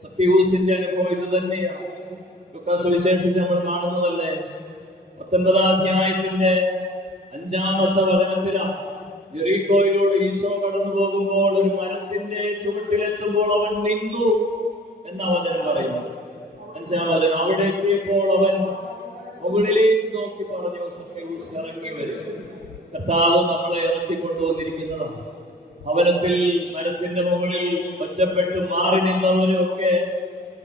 സഖ്യയൂസിന്റെ അനുഭവം ഇത് തന്നെയാണ്. ലൂക്കാസ് സുവിശേഷത്തിൽ നമ്മൾ കാണുന്നതല്ലേ, 19-ാം അധ്യായത്തിന്റെ 5-ാമത്തെ വചനത്തിലാണ് ജെറീക്കോയിലൂടെ ഈശോ കടന്നു പോകുമ്പോൾ ഒരു മരത്തിന്റെ ചുവട്ടിലെത്തുമ്പോൾ അവൻ നിന്നു എന്ന വചനം പറയുന്നു. 5-ാം വചനം, അവിടെ എത്തിയപ്പോൾ അവൻ മുകളിലേക്ക് നോക്കി പറഞ്ഞു, സഖ്യയൂസ് ഇറങ്ങി വരും. കർത്താവ് നമ്മളെ ഇറക്കിക്കൊണ്ടുവന്നിരിക്കുന്നതാണ്. ഭവനത്തിൽ മരത്തിന്റെ മുകളിൽ ഒറ്റപ്പെട്ട് മാറി നിന്നവരൊക്കെ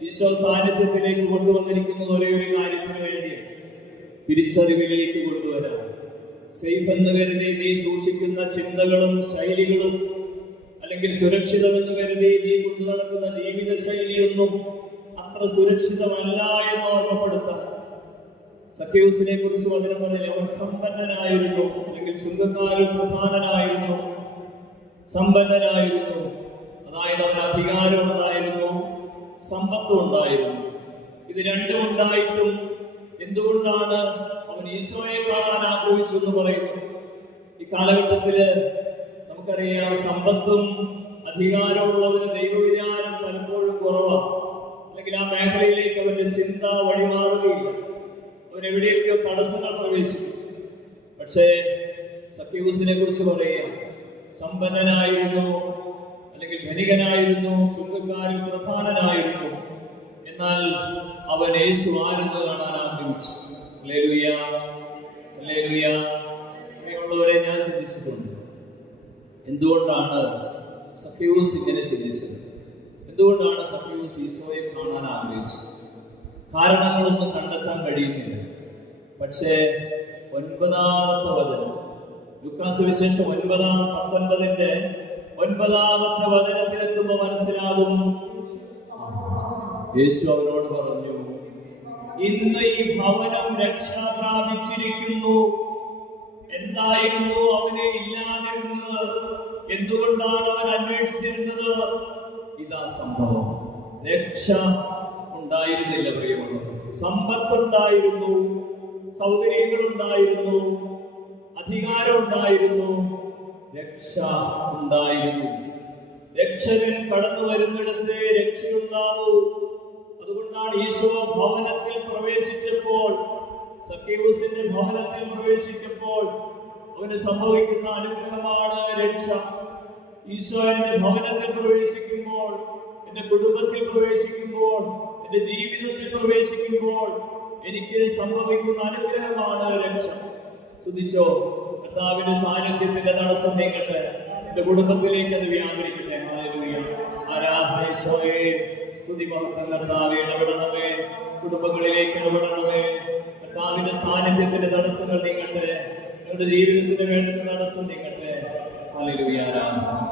ഈശോ സാന്നിധ്യത്തിലേക്ക് കൊണ്ടുവന്നിരിക്കുന്നത് ഒരേ ഒരു കാര്യത്തിന് വേണ്ടിയാണ്, തിരിച്ചറിവിലേക്ക് കൊണ്ടുവരാൻ. സേഫ് എന്ന് കരുതി നീ സൂക്ഷിക്കുന്ന ചിന്തകളും ശൈലികളും, അല്ലെങ്കിൽ സുരക്ഷിതമെന്ന് കരുതി നീ കൊണ്ടു നടക്കുന്ന ജീവിത ശൈലിയൊന്നും അത്ര സുരക്ഷിതമല്ല എന്ന് ഓർമ്മപ്പെടുത്താൻ. സഖ്യയൂസിനെ കുറിച്ച് വചനം പറഞ്ഞില്ലേ, അവൻ സമ്പന്നനായിരുന്നു, അല്ലെങ്കിൽ ചുങ്കക്കാരിൽ പ്രധാനനായിരുന്നു, സമ്പന്നനായിരുന്നു. അതായത് അവന് അധികാരം ഉണ്ടായിരുന്നു, സമ്പത്തും ഉണ്ടായിരുന്നു. ഇത് രണ്ടും ഉണ്ടായിട്ടും എന്തുകൊണ്ടാണ് അവൻ ഈശോയെ കാണാൻ ആഗ്രഹിച്ചു എന്ന് പറയുന്നു? ഈ കാലഘട്ടത്തില് നമുക്കറിയാം, സമ്പത്തും അധികാരമുള്ളവന് ദൈവവിചാരം പലപ്പോഴും കുറവാണ്, അല്ലെങ്കിൽ ആ മേഖലയിലേക്ക് അവന്റെ ചിന്ത വഴിമാറുകയില്ല. അവനെവിടെയൊക്കെയോ തടസ്സങ്ങൾ പ്രവേശിക്കും. പക്ഷേ സഖ്യയൂസിനെ കുറിച്ച് പറയുക, സമ്പന്നനായിരുന്നു, അല്ലെങ്കിൽ ധനികനായിരുന്നു, ചുങ്കക്കാരിൽ പ്രധാനനായിരുന്നു, എന്നാൽ അവൻ യേശു ആരെന്ന് കാണാൻ ആഗ്രഹിച്ചു. Hallelujah, hallelujah. അങ്ങനെയുള്ളവരെ ഞാൻ ചിന്തിച്ചിട്ടുണ്ട്. എന്തുകൊണ്ടാണ് സഖ്യയൂസ് ഇങ്ങനെ ചിന്തിച്ചത്? എന്തുകൊണ്ടാണ് സഖ്യയൂസ് ഈശോയെ കാണാൻ ആഗ്രഹിച്ചത്? കാരണങ്ങളൊന്നും കണ്ടെത്താൻ കഴിയുന്നില്ല. പക്ഷേ 9-ാമത്തെ വചനം, ലൂക്കാസ് സുവിശേഷം 19-ന്റെ 9-ാമത്തെ വചനത്തിലെത്തുമ്പോൾ മനസ്സിലാകും, യേശു അവനോട് പറഞ്ഞു, ഇന്ന് ഈ ഭവനം രക്ഷ പ്രാപിച്ചിരിക്കുന്നു. എന്തായിരുന്നു അവനെ ഇല്ലാതിരുന്നത്? എന്തുകൊണ്ടാണ് അവൻ അന്വേഷിച്ചിരുന്നത്? ഇതാ സംഭവം. രക്ഷ ഉണ്ടായിരുന്നില്ല പ്രിയമുള്ളവർ. സമ്പത്തുണ്ടായിരുന്നു, സൗകര്യങ്ങളുണ്ടായിരുന്നു, അധികാരം ഉണ്ടായിരുന്നു, രക്ഷ ഉണ്ടായിരുന്നു. രക്ഷകൻ കടന്നു വരുന്നിടത്തെ രക്ഷയുണ്ടാവൂ. അതുകൊണ്ടാണ് ഈശോ ഭവനത്തിൽ പ്രവേശിച്ചപ്പോൾ, സഖ്യയൂസിന്റെ ഭവനത്തിൽ പ്രവേശിച്ചപ്പോൾ അവന് സംഭവിക്കുന്ന അനുഗ്രഹമാണ് രക്ഷ. ഈശോ എന്റെ ഭവനത്തിൽ പ്രവേശിക്കുമ്പോൾ, എന്റെ കുടുംബത്തിൽ പ്രവേശിക്കുമ്പോൾ, എന്റെ ജീവിതത്തിൽ പ്രവേശിക്കുമ്പോൾ എനിക്ക് സംഭവിക്കുന്ന അനുഗ്രഹമാണ് രക്ഷ. ശ്രദ്ധിച്ചോ, കർത്താവിന്റെ സാന്നിധ്യത്തിന്റെ തടസ്സം നീങ്ങട്ടെ, എന്റെ കുടുംബത്തിലേക്ക് അത് വ്യാപരിക്കട്ടെ. ഹല്ലേലൂയ, ആരാധന ഈശോയെ, സ്തുതി മഹത്വം. കർത്താവേ, ഇടപെടണമേ, കുടുംബങ്ങളിലേക്ക് ഇടപെടണമേ. കർത്താവിന്റെ സാന്നിധ്യത്തിന്റെ തടസ്സങ്ങൾ നീങ്ങട്ടെ, ഞങ്ങളുടെ ജീവിതത്തിന് വേണ്ട തടസ്സം നീങ്ങട്ടെ. ഹല്ലേലൂയ, ആരാധന.